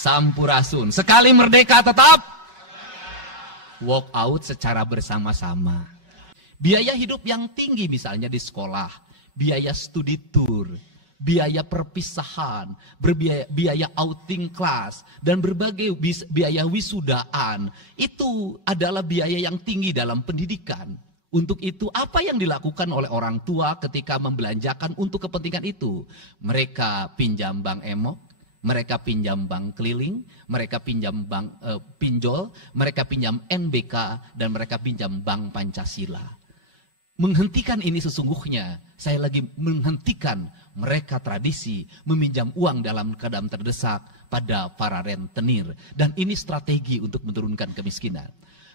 Sampurasun. Sekali merdeka tetap walk out secara bersama-sama. Biaya hidup yang tinggi misalnya di sekolah, biaya studi tour, biaya perpisahan, biaya outing kelas, dan berbagai biaya wisudaan, itu adalah biaya yang tinggi dalam pendidikan. Untuk itu, apa yang dilakukan oleh orang tua ketika membelanjakan untuk kepentingan itu? Mereka pinjam bank emok, mereka pinjam bank keliling, mereka pinjam bank pinjol, mereka pinjam NBK, dan mereka pinjam bank Pancasila. Menghentikan ini sesungguhnya, saya lagi menghentikan mereka tradisi meminjam uang dalam keadaan terdesak pada para rentenir. Dan ini strategi untuk menurunkan kemiskinan.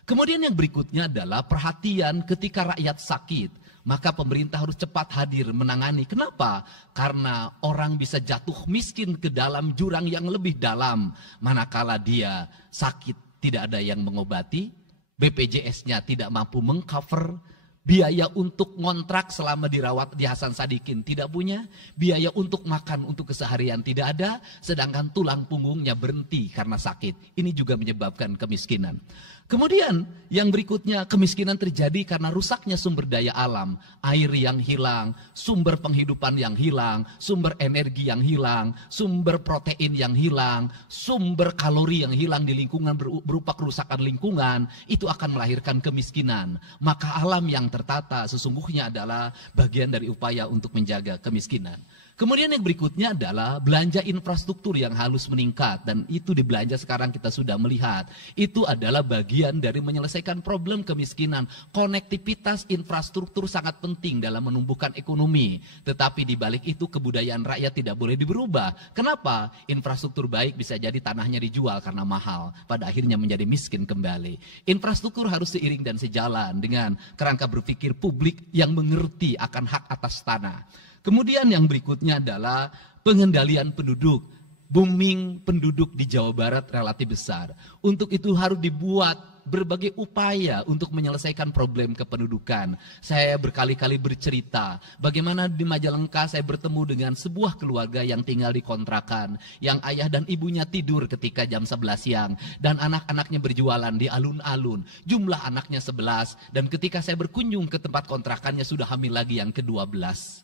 Kemudian yang berikutnya adalah perhatian ketika rakyat sakit. Maka pemerintah harus cepat hadir menangani. Kenapa? Karena orang bisa jatuh miskin ke dalam jurang yang lebih dalam. Manakala dia sakit tidak ada yang mengobati, BPJS-nya tidak mampu mengcover, biaya untuk ngontrak selama dirawat di Hasan Sadikin tidak punya, biaya untuk makan untuk keseharian tidak ada, sedangkan tulang punggungnya berhenti karena sakit. Ini juga menyebabkan kemiskinan. Kemudian yang berikutnya, kemiskinan terjadi karena rusaknya sumber daya alam, air yang hilang, sumber penghidupan yang hilang, sumber energi yang hilang, sumber protein yang hilang, sumber kalori yang hilang di lingkungan berupa kerusakan lingkungan, itu akan melahirkan kemiskinan. Maka alam yang tertata sesungguhnya adalah bagian dari upaya untuk menjaga kemiskinan. Kemudian yang berikutnya adalah belanja infrastruktur yang harus meningkat, dan itu dibelanja sekarang kita sudah melihat. Itu adalah bagian dari menyelesaikan problem kemiskinan. Konektivitas infrastruktur sangat penting dalam menumbuhkan ekonomi, tetapi di balik itu kebudayaan rakyat tidak boleh diberubah. Kenapa? Infrastruktur baik bisa jadi tanahnya dijual karena mahal, pada akhirnya menjadi miskin kembali. Infrastruktur harus seiring dan sejalan dengan kerangka berpikir publik yang mengerti akan hak atas tanah. Kemudian yang berikutnya adalah pengendalian penduduk. Booming penduduk di Jawa Barat relatif besar. Untuk itu harus dibuat berbagai upaya untuk menyelesaikan problem kependudukan. Saya berkali-kali bercerita bagaimana di Majalengka saya bertemu dengan sebuah keluarga yang tinggal di kontrakan, yang ayah dan ibunya tidur ketika jam 11 siang dan anak-anaknya berjualan di alun-alun. Jumlah anaknya 11, dan ketika saya berkunjung ke tempat kontrakannya sudah hamil lagi yang ke-12.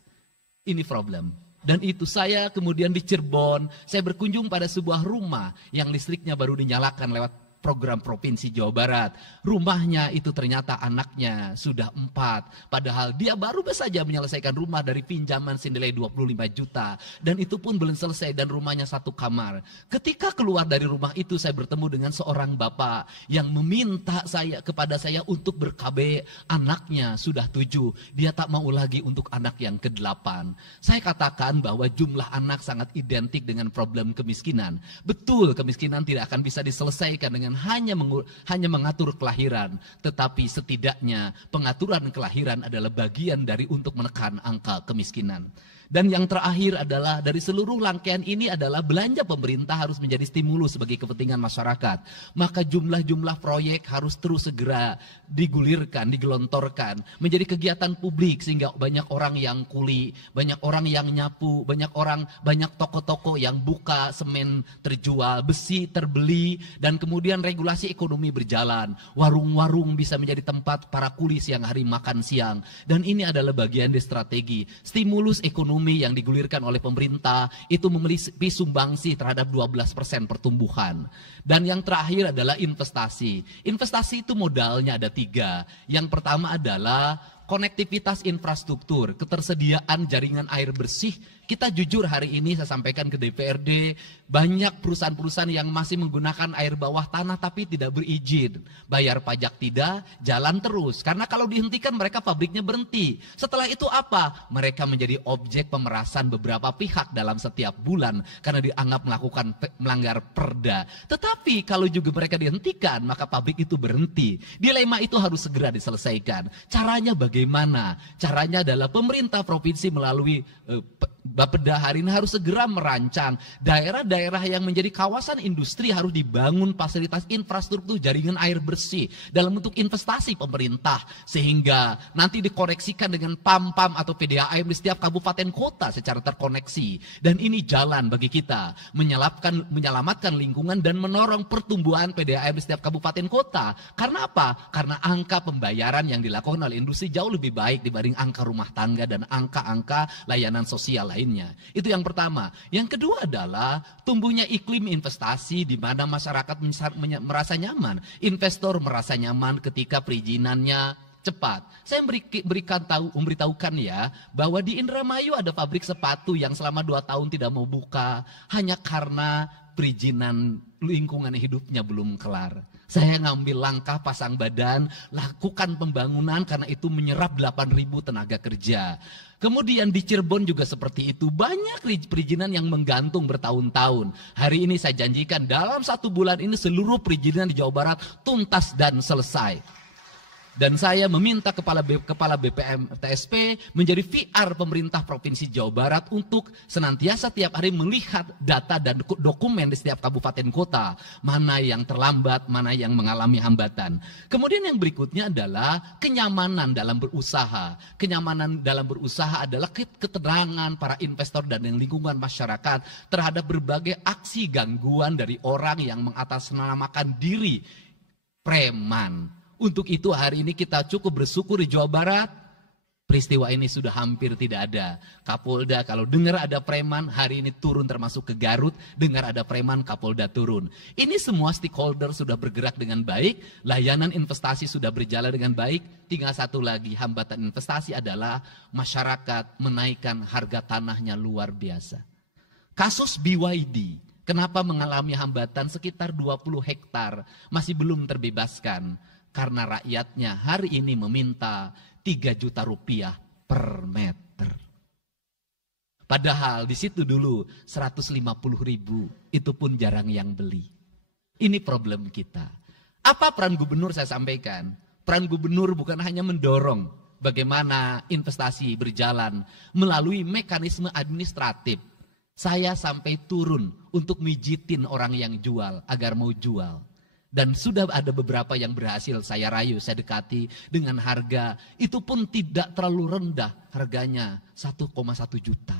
Ini problem. Dan itu saya kemudian di Cirebon, saya berkunjung pada sebuah rumah yang listriknya baru dinyalakan lewat program Provinsi Jawa Barat. Rumahnya itu ternyata anaknya sudah 4. Padahal dia baru saja menyelesaikan rumah dari pinjaman senilai 25 juta. Dan itu pun belum selesai dan rumahnya 1 kamar. Ketika keluar dari rumah itu saya bertemu dengan seorang bapak yang meminta kepada saya untuk ber-KB. Anaknya sudah 7. Dia tak mau lagi untuk anak yang ke-8. Saya katakan bahwa jumlah anak sangat identik dengan problem kemiskinan. Betul, kemiskinan tidak akan bisa diselesaikan dengan hanya mengatur kelahiran, tetapi setidaknya pengaturan kelahiran adalah bagian dari untuk menekan angka kemiskinan. Dan yang terakhir adalah dari seluruh rangkaian ini adalah belanja pemerintah harus menjadi stimulus bagi kepentingan masyarakat. Maka jumlah-jumlah proyek harus terus segera digulirkan, digelontorkan menjadi kegiatan publik sehingga banyak orang yang kuli, banyak orang yang nyapu, banyak toko-toko yang buka, semen terjual, besi terbeli, dan kemudian regulasi ekonomi berjalan. Warung-warung bisa menjadi tempat para kuli siang hari makan siang. Dan ini adalah bagian dari strategi stimulus ekonomi yang digulirkan oleh pemerintah, itu memiliki sumbangsi terhadap 12% pertumbuhan. Dan yang terakhir adalah investasi. Investasi itu modalnya ada 3. Yang pertama adalah konektivitas infrastruktur, ketersediaan jaringan air bersih. Kita jujur hari ini saya sampaikan ke DPRD, banyak perusahaan-perusahaan yang masih menggunakan air bawah tanah tapi tidak berizin. Bayar pajak tidak, jalan terus. Karena kalau dihentikan mereka pabriknya berhenti. Setelah itu apa? Mereka menjadi objek pemerasan beberapa pihak dalam setiap bulan karena dianggap melanggar perda. Tetapi kalau juga mereka dihentikan, maka pabrik itu berhenti. Dilema itu harus segera diselesaikan. Caranya bagaimana? Caranya adalah pemerintah provinsi melalui Bapeda hari ini harus segera merancang daerah-daerah yang menjadi kawasan industri harus dibangun fasilitas infrastruktur jaringan air bersih dalam bentuk investasi pemerintah sehingga nanti dikoneksikan dengan PAM-PAM atau PDAM di setiap kabupaten kota secara terkoneksi. Dan ini jalan bagi kita menyelamatkan lingkungan dan menorong pertumbuhan PDAM di setiap kabupaten kota. Karena apa? Karena angka pembayaran yang dilakukan oleh industri jauh lebih baik dibanding angka rumah tangga dan angka-angka layanan sosial lainnya. Itu yang pertama. Yang kedua adalah tumbuhnya iklim investasi di mana masyarakat merasa nyaman. Investor merasa nyaman ketika perizinannya cepat. Saya memberitahukan ya bahwa di Indramayu ada pabrik sepatu yang selama 2 tahun tidak mau buka hanya karena perizinan lingkungan hidupnya belum kelar. Saya ngambil langkah pasang badan, lakukan pembangunan karena itu menyerap 8.000 tenaga kerja. Kemudian di Cirebon juga seperti itu, banyak perizinan yang menggantung bertahun-tahun. Hari ini saya janjikan dalam 1 bulan ini seluruh perizinan di Jawa Barat tuntas dan selesai. Dan saya meminta kepala BPM TSP menjadi VR pemerintah Provinsi Jawa Barat untuk senantiasa tiap hari melihat data dan dokumen di setiap kabupaten kota. Mana yang terlambat, mana yang mengalami hambatan. Kemudian yang berikutnya adalah kenyamanan dalam berusaha. Kenyamanan dalam berusaha adalah keterangan para investor dan lingkungan masyarakat terhadap berbagai aksi gangguan dari orang yang mengatasnamakan diri preman. Untuk itu hari ini kita cukup bersyukur di Jawa Barat, peristiwa ini sudah hampir tidak ada. Kapolda kalau dengar ada preman, hari ini turun termasuk ke Garut, dengar ada preman, Kapolda turun. Ini semua stakeholder sudah bergerak dengan baik, layanan investasi sudah berjalan dengan baik, tinggal satu lagi hambatan investasi adalah masyarakat menaikkan harga tanahnya luar biasa. Kasus BYD, kenapa mengalami hambatan sekitar 20 hektar, masih belum terbebaskan? Karena rakyatnya hari ini meminta 3 juta rupiah per meter. Padahal di situ dulu 150.000, itu pun jarang yang beli. Ini problem kita. Apa peran gubernur saya sampaikan? Peran gubernur bukan hanya mendorong bagaimana investasi berjalan melalui mekanisme administratif. Saya sampai turun untuk mijitin orang yang jual agar mau jual. Dan sudah ada beberapa yang berhasil saya rayu, saya dekati dengan harga. Itu pun tidak terlalu rendah, harganya 1,1 juta.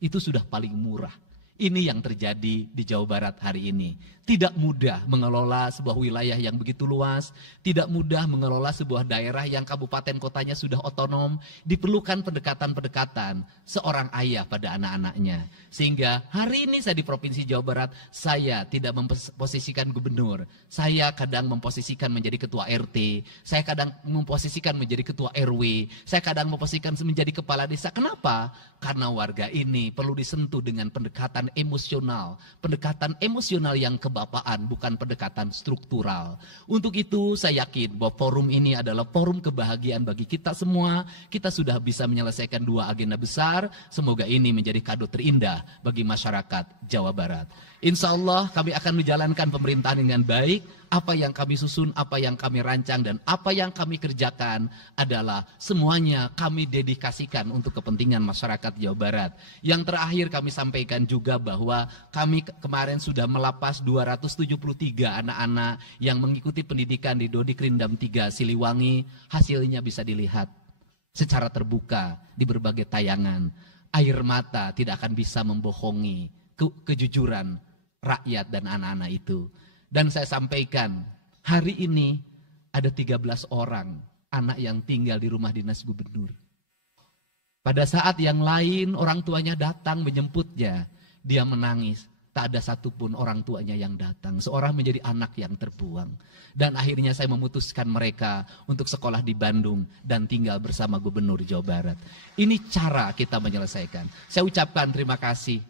Itu sudah paling murah. Ini yang terjadi di Jawa Barat hari ini. Tidak mudah mengelola sebuah wilayah yang begitu luas. Tidak mudah mengelola sebuah daerah yang kabupaten kotanya sudah otonom. Diperlukan pendekatan-pendekatan seorang ayah pada anak-anaknya. Sehingga hari ini saya di Provinsi Jawa Barat, saya tidak memposisikan gubernur. Saya kadang memposisikan menjadi ketua RT. Saya kadang memposisikan menjadi ketua RW. Saya kadang memposisikan menjadi kepala desa. Kenapa? Karena warga ini perlu disentuh dengan pendekatan emosional. Pendekatan emosional yang kebapaan, bukan pendekatan struktural. Untuk itu saya yakin bahwa forum ini adalah forum kebahagiaan bagi kita semua. Kita sudah bisa menyelesaikan 2 agenda besar. Semoga ini menjadi kado terindah bagi masyarakat Jawa Barat. Insya Allah kami akan menjalankan pemerintahan dengan baik. Apa yang kami susun, apa yang kami rancang, dan apa yang kami kerjakan adalah semuanya kami dedikasikan untuk kepentingan masyarakat Jawa Barat. Yang terakhir kami sampaikan juga bahwa kami kemarin sudah melapas 273 anak-anak yang mengikuti pendidikan di Dodi Krindam 3 Siliwangi. Hasilnya bisa dilihat secara terbuka di berbagai tayangan. Air mata tidak akan bisa membohongi kejujuran rakyat dan anak-anak itu. Dan saya sampaikan, hari ini ada 13 orang anak yang tinggal di rumah dinas gubernur. Pada saat yang lain orang tuanya datang menjemputnya, dia menangis. Tak ada satupun orang tuanya yang datang. Seorang menjadi anak yang terbuang. Dan akhirnya saya memutuskan mereka untuk sekolah di Bandung dan tinggal bersama gubernur Jawa Barat. Ini cara kita menyelesaikan. Saya ucapkan terima kasih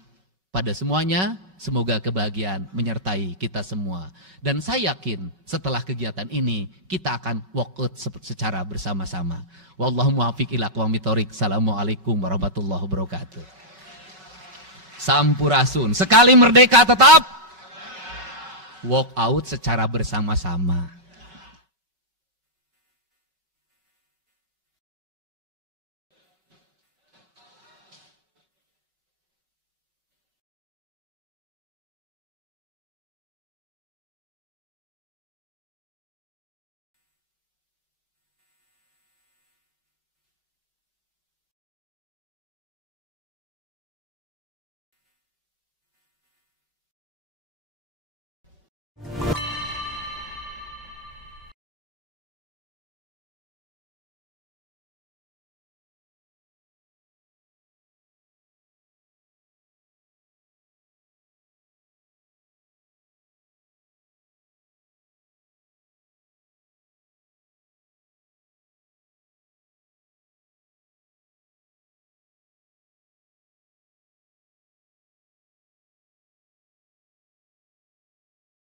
pada semuanya, semoga kebahagiaan menyertai kita semua. Dan saya yakin setelah kegiatan ini kita akan walk out secara bersama-sama. Wallahu muwaffiq ila aqwamit thoriq. Assalamualaikum warahmatullahi wabarakatuh. Sampurasun. Sekali merdeka tetap walk out secara bersama-sama.